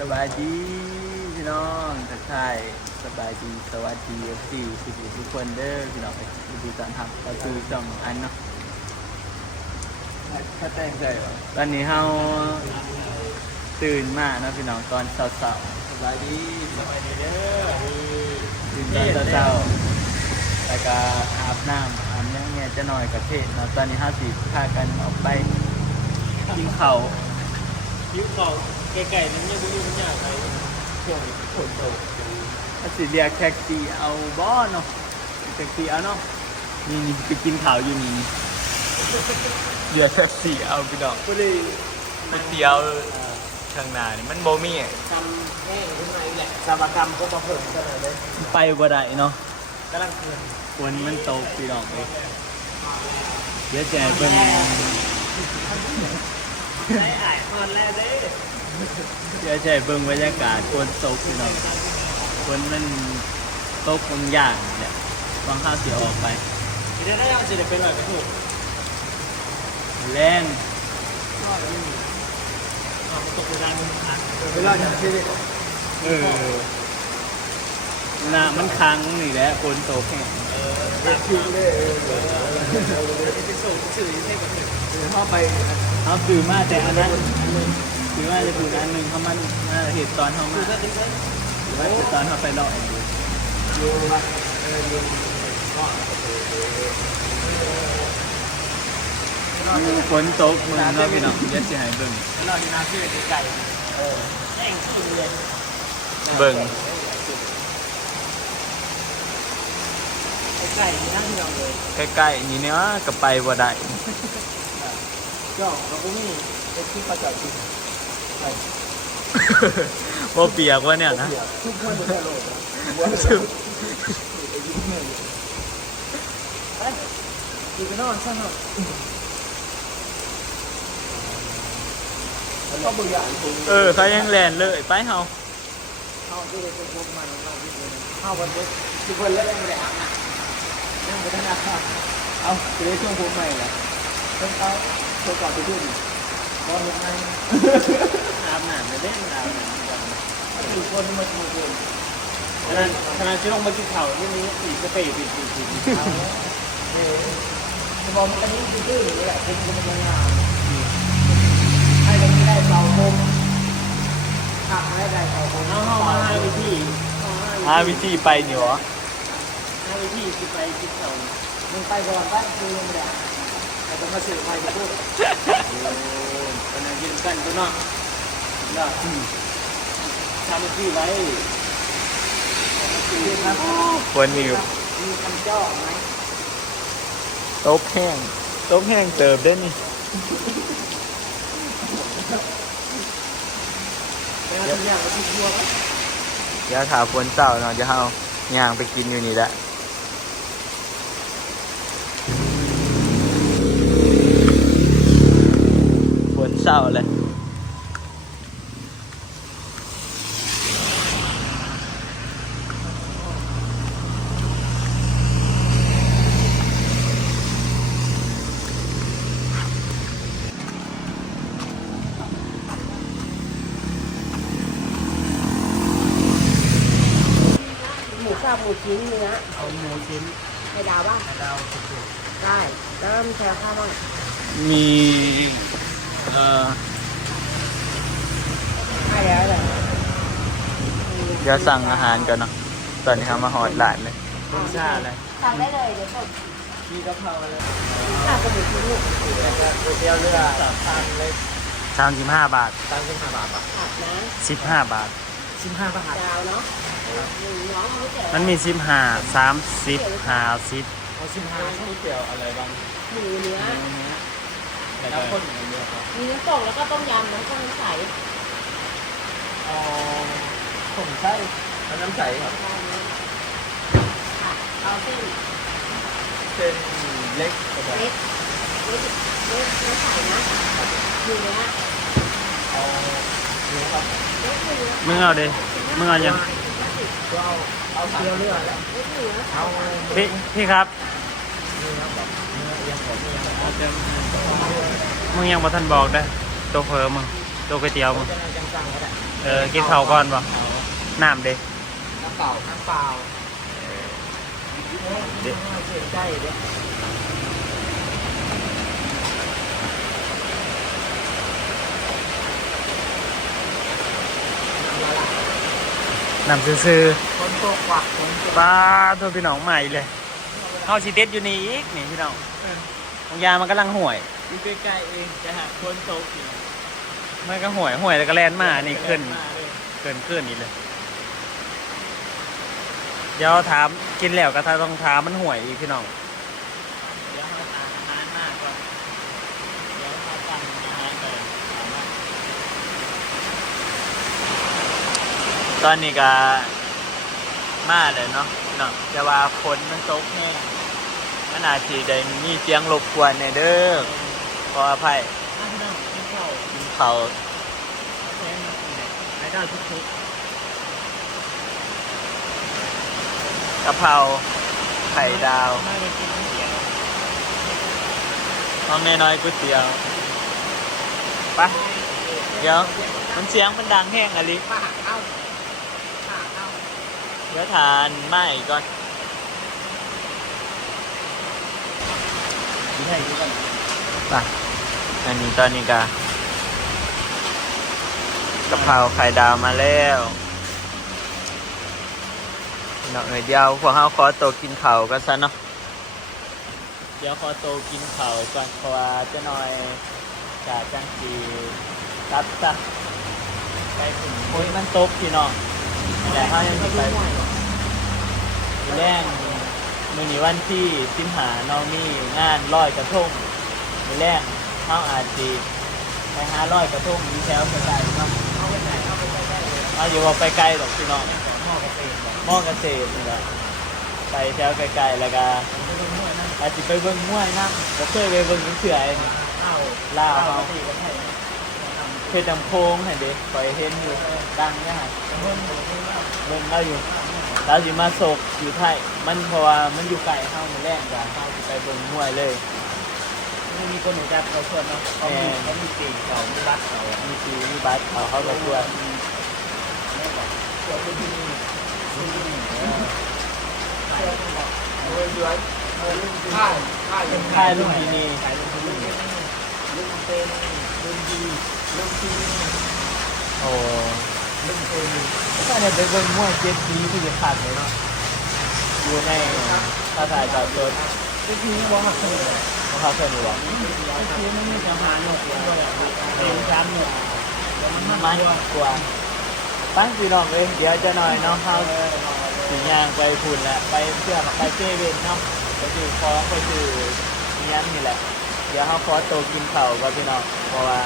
สบายดีพี่น้องทักทายสบายดีสวัสดีเอฟซีทุกทุกคนเด้อพี่น้องยินดีตอนรับเข้าสู่ช่องอันเนาะถ้าแต่งใจเหรอตอนนี้เฮาตื่นมาเนะพี่น้องตอนเช้าสบายดีสบายดีเด้อตื่นตอนเช้าๆแล้วก็อาบน้ำอาบน้ำเนี่ยจะหน่อยกับเทศเนาะตอนนี้ห้าสิบพากันออกไปกินข้าวยิ้วเขา ไก่ๆนั้นยังไม่ยุ่งยากไปช่วงฝนตกถ้าสิเรียกแท็กซี่เอาบ่เนาะแท็กซี่เอาเนาะนี่นี่ไปกินข้าวอยู่นี่นี่เรียกแท็กซี่เอาพี่น้องก็เลยก๋วยเตี๋ยวข้างหน้านี่มันบ่มีอะทำแห้งขึ้นมาอีกแหละสาบกรรมก็มาเพิ่มขนาดเลยไปบ่ได้เนาะกำลังเพิ่มฝนมันตกพี่น้องเลยเดี๋ยวจะให้เบิ่งได้อ่ายมันแล้วเด้ เดี๋ยวจะให้เบิ่งบรรยากาศฝนตกพี่น้องฝนมันตกบางอย่างเนี่ยบางข้าวเสียออกไปจะได้ยังจะได้เป็นหน่อยไปถูกแรงตกไปด้านเวลาจะที่เออน่ะมันค้างนี่แหละฝนตกแห้งเด็กคิวเลยเออจะส่งสื่อให้กับเธอเข้าไปเอาคือมาแต่อันนั้น คือมาจะคืออันหนึ่งเขามันมาเหตุตอนเขามาคือถ้าถึงนั้นหรือว่าเหตุตอนเขาไปรอเองดูอยู่ว่าเอออยู่ก็ฝนตกมึงเนาะพี่น้องเดี๋ยวจะให้เบิ่งแล้วเราที่น้ำที่เป็นไก่เออแห้งขึ้นเลยเบิ่งไก่ที่นั่งที่เราเลยใกล้ๆนี่เนาะก็ไปบ่ได้ก็เราก็มีเอ็กซ์ที่ประจับจริงไป บ่เปียกวะเนี่ยนะทุกคนบนโลกไปดูกันนอนซะหน่อยก็เบื่อผมเออเขายังแลนเลยไปเฮาเข้าที่เลยเป็นพวกมันเข้าที่เลยเข้าวันนี้ทุกคนเล่นไม่ได้อาบน้ำนั่งไปทั้งอาคารเอาจะได้ช่วงผมใหม่แหละต้องเอาตัวก่อนไปขึ้นบอลยังไง อาบน้ำไปเล่นอาบน้ำกันสี่คนมาทุกคนขนาดขนาดที่ลงมาที่เข่าที่นี้สี่สเปย์ปิดปิดปิดเอาเออจะบอกมันนี้คือดื้อเลยแหละเป็นคนมันงามให้ตรงนี้ได้เป่าคมขับให้ได้เป่าคมเอาเข้ามาให้วิธีห้าวิธีไปเหนี่หรอให้วิธีคือไปคิดเข่ามึงไปก่อนไปคือยังไม่ได้แต่ต้องมาสื่อใครจะพูดเป็นอะไรกินกันตัวเนาะ เนาะทำวิธีไว้คือครับฝนนี่มีคำจ่อไหมตกแห้งตกแห้งเติบเด้นี่แล้วทุกอย่างก็ที่ทั่วกันเดี๋ยวถาฝนเศร้าเนาะจะเฮาย่างไปกินอยู่นี่แหละฝนเศร้าเลย ชิ้นเนื้อเอาหมูชิ้นไข่ดาวบ้างดาวสุดได้แล้วมีแคลข้าวบ้างมีเอ่อใช่แล้วเลยเดี๋ยวสั่งอาหารก่อนเนาะตอนนี้เขามาหอดร้านเลยๆต้นชาอะไรสั่งได้เลยเดี๋ยวกดมีกะเพราอะไรข้าวกับหมูชิ้นลูกก๋วยเตี๋ยวเรือสามพันเลยสามสิบห้าบาทตั้งขึ้นห้าบาทป่ะผัดนะสิบห้าบาท สิบห้าบาทดาวเนาะหนึ่งน้องก๋วยเตี๋ยวมันมีสิบห้าสามสิบห้าสิบเอาสิบห้าก๋วยเตี๋ยวอะไรบ้างหมูเนื้อแล้วคนอย่างเดียวครับมีน้ำตกแล้วก็ต้มยำน้ำข้นน้ำใสเอาผมใส่เอาน้ำใสครับค่ะเอาเส้นเส้นเล็กกระบอกเล็กเล็กเล็กน้ำใสนะหมูเนื้อเอา เนื้อครับเล็กเนื้อมึงเอาดิมึงเอายังก็เอาเอาเตี๋ยวเรือแหละเล็กเนื้อเอาพี่พี่ครับเนื้อแบบเนื้อเอียงแบบเอียงนะครับมึงยังบ่ทันบอกได้อตัวเฟอมึงตัวก๋วยเตี๋ยวมึงจะนั่งจังๆก็ได้เเออกินข้าวก่อนบ่น้ำเด้น้ำเปล่าน้ำเปล่าเด้เสียใจเด้ น้ำซื่อคนโตกว่าคนโตๆป้าตัวพี่น้องใหม่เลยเฮาสิเด็ดอยู่นี่อีกนี่พี่น้องของยามันกำลังห่วย อยู่ใกล้ๆเองจะหาคนโตกินมันก็ห่วยห่วยแล้วก็แล่นมานี่ขึ้น มาเลยเกินขึ้นนี่เลย เดี๋ยวถามกินแล้วก็ถ้าต้องถามมันห่วยอีกพี่น้อง เดี๋ยวเราทานอาหารมากก่อนเดี๋ยวเราสั่งอาหารก่อนถามว่า ตอนนี้ก็มาเลยเนาะพี่น้องแต่ว่าฝนมันตกแห้งมันอาจจะได้มีเสียงรบกวนในเด้อขออภัยอะพี่น้องกินข้าวกินข้าวแซ่บมากินไหนไอ้ด้ทุกกะเพราไข่ดาวๆมาไปกินก๋วยเตี๋ยวน้องน้อยๆก๋วยเตี๋ยวไปเดี๋ยวมันเสียงมันดังแห้งอะไรปาเอาปากเอา เดี๋ยวทานไม่ก่อนดีให้ดีก่อนไปอันนี้ตอนนี้ก็กะเพราไข่ดาวมาแล้วเนาะเอ้ยเดียวพวกเขาขอตัวกินข้าวกันซะเนาะเดี๋ยวขอตัวกินข้าวก่อนเพราะว่าเจะน้อยจะจังสีตัดซะไปถึงคนมันตกพี่น้องแต่เขายังสิไป แรงมือนี้วันที่สินหาน้องมีงานลอยกระทงมือแรกเขาอาจจะไปหาลอยกระทงอยู่แถวไกลๆเนาะเอาไปไหนเอาไปใกล้ๆเลยเอาอยู่ว่าไปไกลหรอกพี่น้องหม้อกระเตงมอเกษตรนี่แหละไปแถวไกลๆแล้วก็ไปตรงนู้นนั่นอาจจะไปเบิ่งมวยนะก็เคยไปเบิ่งเสือไอ้นี่เอาลาวเอาเฮาตีกันให้เพชรดำโคงเห็นเด้คอยเห็นอยู่ดังเนี่ยฮะเพิ่มเพิ่มเพิ่มเบิ่งเราอยู่ เราสิมาโศกอยู่ไทยมันเพราะว่ามันอยู่ไกลเฮามันแรงกว่าเฮาสิไปเบิ่งมวยเลยไม่มีคนหนูจับเราชวนเนาะเขามีเขามีตีเขามีรักเขาอะมีสีมีบัตรเขาเขาก็ช่วยชวนที่นี่ที่นี่เออใส่เงินย้อยเงินค่ายค่ายค่ายลุงที่นี่ขายลุงที่นี่ลุงเต้นลุงดีลุงทีโอ้ ลุงเต้นก็เนี่ยไปเบิ่งมวยเจ็ดสีที่จะขาดเลยเนาะอยู่ในถ้าถ่ายจอดรถลุงทีว่าหักเลยของเขาเคยมีบ่ลุงทีไม่มีสมาหนวดเลยเป็นช้ำหนวดมันกว่าตั้งสีนองเองเดี๋ยวจะหน่อยเนาะเขาสียางไปพุ่นแหละไปเพื่อไปเจเวนเนาะไปซื้อของไปซื้ออิหยังนี่แหละ เดี๋ยวเขาขอโตกินเข้าก็พี่น้องเพราะว่า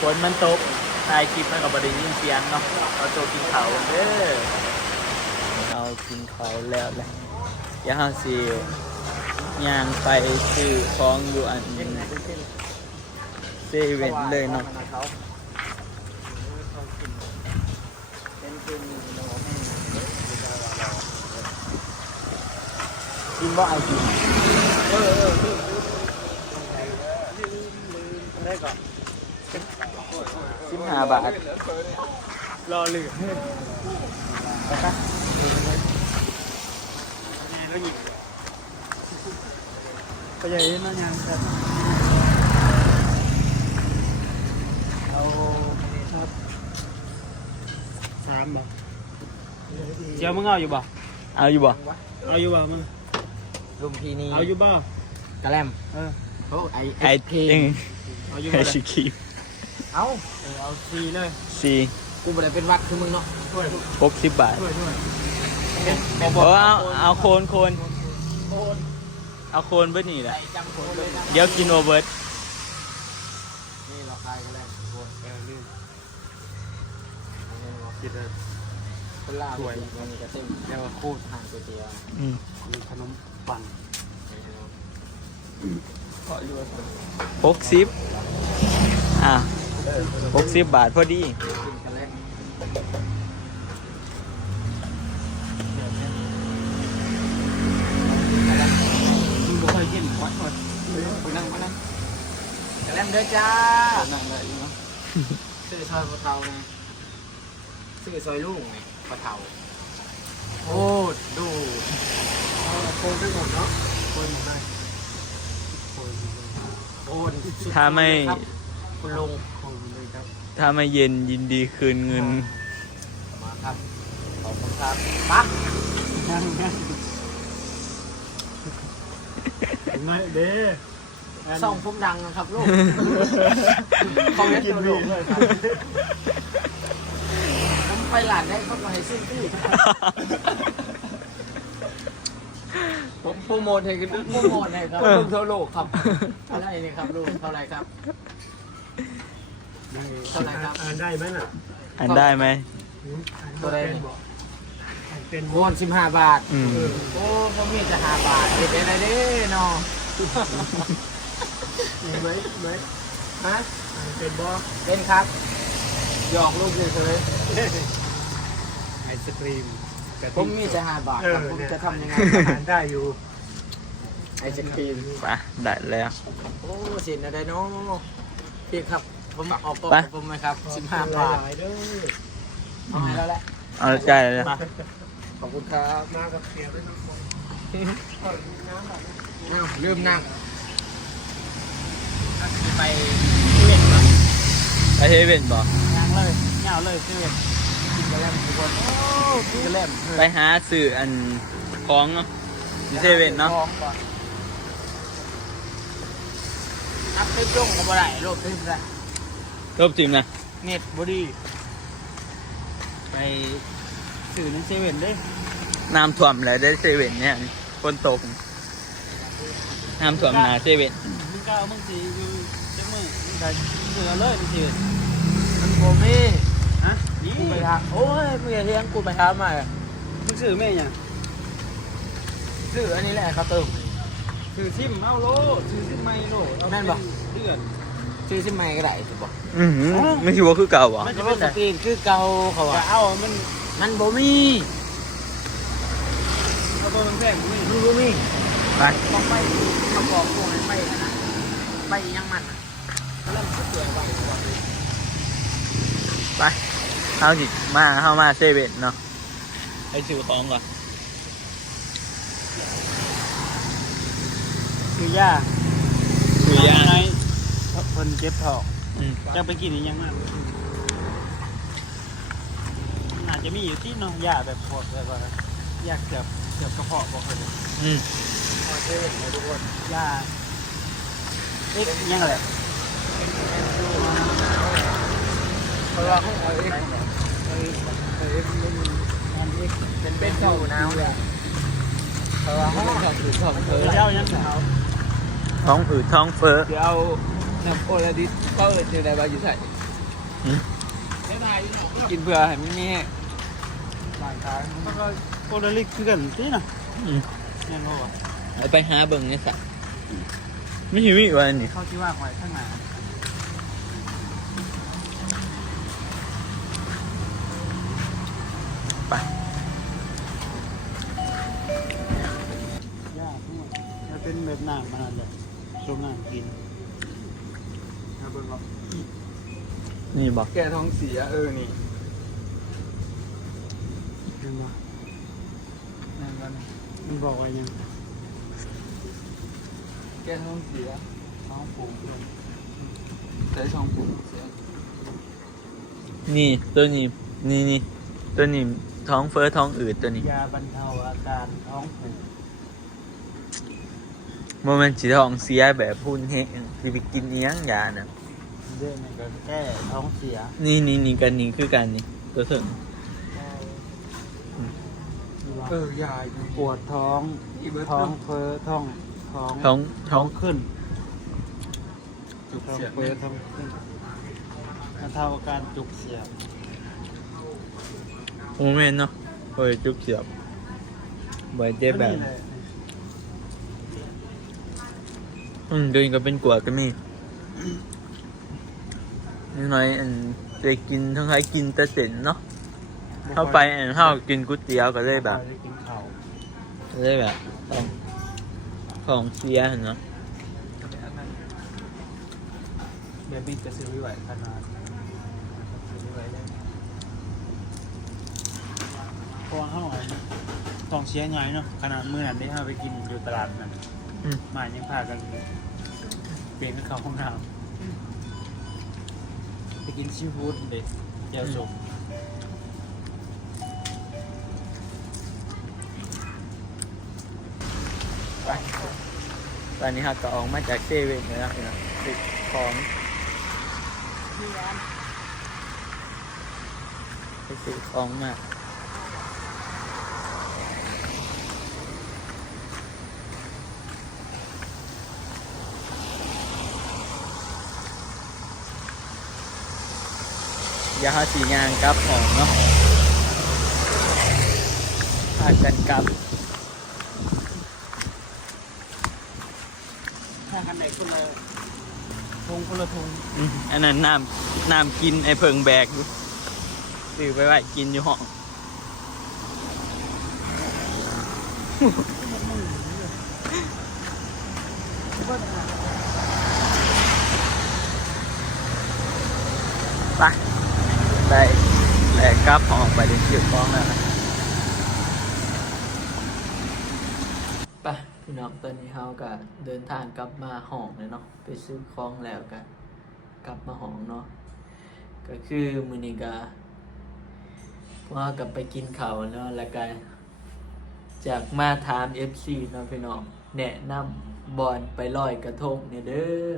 ฝนมันตก ถ่ายคลิปมันก็บ่ได้ยินเสียงเนาะเอาโตวกินเขาเด้อเอากินเขาแล้วแหละยาสิย่างไปซื้อของอยู่อันเซเว่นเลยเนาะกินบ่เอากินได้ก่อน สิบห้าบาท รอเหลือไปปะแล้วหยิบก็ยังนั่นยังครับเอาครับสามบ่เจียวมึงเอาอยู่บ่ เอาอยู่บ่ เอาอยู่บ่มึงลุมพีนีเอาอยู่บ่กระแลมเออโอ้ไอไอ้พีเองเอาอยู่ไอ้บ่ชิคี เอ้าเออเอาซีเลยสี่กูบ่ได้เป็นวัดคือมึงเนาะช่วยหกสิบบาทช่วยช่วยโอ้เอาเอาโคนโคนโคนเอาโคนเบิดนี่แหละไอ้จำคนเลยนะเดี๋ยวกินโอเบิร์ตนี่เราคายกระแลมทุกคนเออลืมคิดเลยคนลาวมันมีกระเต็มแล้วก็คู่ทานก๋วยเตี๋ยวอืมมีขนมปังหกสิบอะ หกสิบบาทพอดีกินกระแลมมึงบ่เคยกินวัดก่อนไปนั่งมานั่งกระแลมเด้อจ้านั่งได้อยู่เนาะซื้อซอยพวกเขานะซื้อซอยลุงไงปลาเทาโอ้ดูโคนไปหมดเนาะโคนหมดเลยโอนสุดถ้าไม่ครับคุณลุงโคนเลยครับ ถ้าไม่เย็นยินดีคืนเงิน มาครับขอบคุณครับปั๊บไม่เด้ส่องผมดังนะครับลูกเขาเล่นตัวลูกเลยครับผมไปหลานได้เขาก็ให้สิ้นที่ผมโปรโมทให้กันโปรโมทให้ครับลูกทั่วโลกครับอะไรนี่ครับลูกเท่าไหรครับ เท่าไหร่ครับอ่านได้ไหมน่ะอันได้ไหมตัวใดเป็นบอกอ่านเป็นโอนสิบห้าบาท อืมโอ้ผมมีจะห้าบาทเด็ดอะไรเด้เนาะมีไหมไหมฮะอ่านเป็นบอกเป็นครับหยอกลูกเลยเลยไอศครีมกะทิผมมีจะห้าบาทเอคอรับผมเนี่ยจะทำยังไงอ่านได้อยู่ไอศครีม ไปได้แล้ว โอ้สินอะไรเนาะพี่ครับ ผมออกกล้องไปกับผมไหมครับสิบห้าบาทหลายๆเด้อเอาให้แล้วแหละเอาใจเลย ขอบคุณครับมากับเสียด้วยน้ำมันอ้าวลืมนั่งไปเล่นมาไปเฮเว่นบอกย่างเลยย่างเลยคือกินกระแลมทุกคนโอ้กินกระแลมไปหาสื่ออันของเนาะอยู่เซเว่นเนาะของก่อนอัพคลิปลงก็บ่ได้โลบคลิปละรบจิมนะเน็ตบอดี้ไปสื่อในเซเว่นเด้น้ำท่วมแล้วได้เซเว่นเนี่ยฝนตกน้ำท่วมหนาเซเว่นมึงก้าวมึงสีอยู่จักมือมึงก็เหนือเลยในเซเว่นมันโบมี่ฮะกูไปทางโอ้ยมึงอย่าเลี้ยงกูไปทางมามึงซื้อแม่ยังสื่ออันนี้แหละเขาเติมซื้อซิมเอาโลซื้อซิมไม่โลเอาแม่นบ่เดือน ซื้อซิมใหม่ก็ได้ถูกป่ะอือหือไม่คิดว่าคือเก่าเหรอมันจะเป็นสกรีนคือเก่าเขาจะว่าเอามันมันโบมี่เอาตัวมันแพงมึงมันโบมี่ไปต้องไปเขาบอกพวกนั้นไปนะนะไปยังมันนะแล้วมันก็เสียไว้ก่อนไปเอาจิมาเข้ามาเซเว่นเนาะไปซื้อของก่อนคือยาซื้อยาไง เพิ่นเจ็บท้องอืมจะไปกินอีกยังมากอาจจะมีอยู่ที่เน้องยาแบบปวดแบบว่ายาเกือบเกือบกระเพาะบอกเขาเลยอืมเซเว่นเลยทุกคนยาเอ็กยังแหละเพราะว่าเขาเอาเองเป็นเป็นเข้าหนาวเลยเพราะว่าเขาชอบถือชอบเธอเจ้ายังเขาท้องอืดท้องเฟ้อ เดี๋ยวเอา น้ำโอลาดิสก็เออจือได้บ้าอยู่ใส่อืมกินเพื่อให้มันมีบางครั้งมันก็โคตรลิกคือกันที่น่ะอืมแน่นอนเอาไปหาเบิ่งเนี่ยสักไม่หิวอีกวันนี้เข้าที่ว่าหอยข้างหน้าไปยากทั้งหมดมันเป็นแบบน้ำมันนั่นแหละช่วงน้ำกิน นี่บอกแกท้องเสียเออนี่เห็นไหมนั่นก็มันบอกว่ายังแกท้องเสียท้องผูกใช้ท้องผูกเสียนี่ตัวนี้นี่นี่ตัวนี้ท้องเฟ้อท้องอืดตัวนี้ยาบรรเทาอาการท้องผูกโมเมนต์สีท้องเสียแบบพุ่นเฮงคือไปกินเนี้ยงยาน่ะ เรื่องมันก็แก้ท้องเสียนี่นี่นี่กันนี่คือกันนี่ตัวถึงเออยายปวดท้องอีเบิร์ดท้องเฟ้อท้องท้องท้องท้ท้อองงขึ้นจุกท้องเสียเฟ้อท้องขึ้นบรรเทาอาการจุกเสียดโมเมนต์เนาะโอ้ยจุกเสียบบ่อยเจ็บแบบนี่แหละอืมตัวนี้ก็เป็นกวดก็มี นิดหน่อยอันจะกินทั้งใครกินแต่เส้นเนาะเข้าไปอันเข้ากินก๋วยเตี๋ยวก็เลยแบบได้กินข้าวก็เลยแบบของของเสียเนาะเบบี้จะซื้อไว้ไหวขนาดซื้อไว้ได้ราะว่าเฮาอะต้องเสียใหญ่เนาะขนาดมื้อนั้นได้เฮาไปกินอยู่ตลาดนั่นอืมมายังพากันเปลี่ยนเข้าห้องน้ำ ไปกินซีฟู้ดเด็ดแจ่วส้มไปตอนนี้ครับก็ออกมาจากเซเว่นแล้วนะพี่น้องติดของไปซื้อของมา อย่าหาสียางกลับของเนาะพากันกลับถ้าคันไหนคนละทงคนละทงอืมอันนั้นน้ำน้ำกินไอ้เพิงแบกอยู่ซื้อไปไว้กินอยู่ห้องไปได้แหลกกลับห้ ไปเดี๋ยวเก็บของแล้วนะพี่น้องตอนนี้เฮาก็เดินทางกลับมาห้องเลยเนาะไปซื้อของแล้วกันกลับมาห้องเนาะก็คือมือนี้ก็พวกเรากลับไปกินข้าวเนาะแล้วก็จากมาถาม FC เนาะพี่น้องแนะนำบอลไปลอยกระทงเนี่ยเด้อ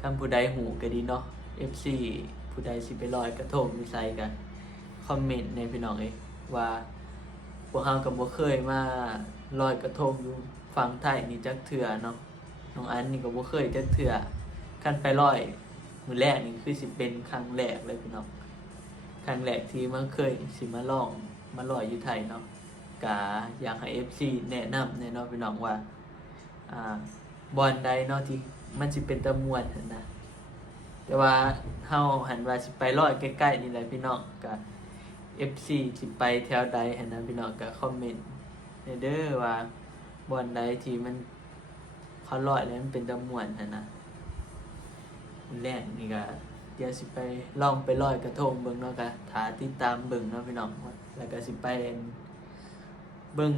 คำผู้ใดหูก็ดีเนาะ FC ผู้ใดสิไปลอยกระทงอยู่ไสกัน อมเมนต์ในพี่น้องเอ้ว่าพวกเราก็บ่เคยมาลอยกระทงอยู่ฝั่งไทยนี่จักเทื่อเนาะน้องอันนี่ก็บ่เคยจักเทื่อคันไปลอยมือแรกนี่คือสิเป็นครั้งแรกเลยพี่น้องครั้งแรกที่มันเคยสิมาลองมาลอยอยู่ไทยเนาะกาอยากให้ FC แนะนำแน่นาะพี่น้องว่าอ่าบอลใดเนาะที่มันสิเป็นตะมวนนนะแต่ว่าเฮาหันว่าสิไปลอยใกล้ๆนี่แหละพี่น้องกะ FC สิไปแถวใดหันนะพี่น้องก็คอมเมนต์ให้เด้อว่าบอลใดที่มันเขาลอยแล้วมันเป็นตะมวนหั่นนะแรกนี่ก็เดี๋ยวสิไปลองไปลอยกระทงเบิ่งเนาะก็ถาติดตามเบิ่งเนาะพี่น้องแล้วก็สิไปเบิ่ง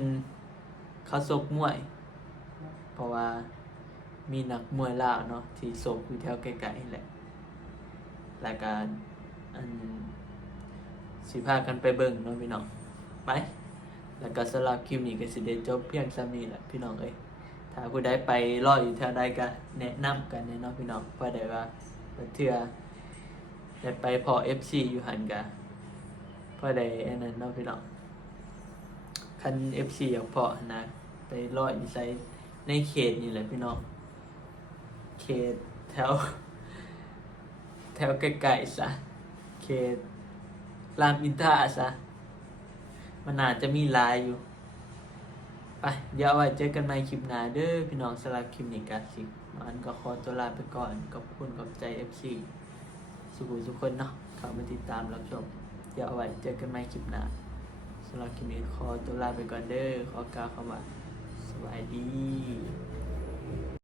เขาซกมวย เพราะว่ามีนักมวยลาวเนาะที่ซกอยู่แถวใกลๆนี่แหละแล้วก็อัน สิพากันไปเบิ่งเนาะพี่น้องไปแล้วก็สำหรับคลิปนี้ก็สิได้จบเพียงซ้ำนี้แหละพี่น้องเอ้ยถ้าผู้ใดไปรออยู่แถวใดก็แนะนำกันแน่เนาะพี่น้องเพื่อได้ว่าเทื่อได้ไปพอ FC อยู่หันกะเพื่อได้อันนั้นเนาะพี่น้องคัน FC อยากพอนะไปรออยู่ใส่ในเขตนี่แหละพี่น้องเขตแถวแถวใกลๆซะเขต รามอินทาซะมันอาจจะมีลายอยู่ ไป เดี๋ยวเอาไว้เจอกันใหม่คลิปหน้าเด้อพี่น้องสำหรับคลิปนี้กันสิมันก็ขอตัวลาไปก่อนขอบคุณขอบใจ FC สุขุทุกคนเนาะเข้ามาติดตามรับชม เดี๋ยวเอาไว้เจอกันใหม่คลิปหน้าสำหรับคลิปนี้ขอตัวลาไปก่อนเด้อขอกล่าวคำว่าสวัสดี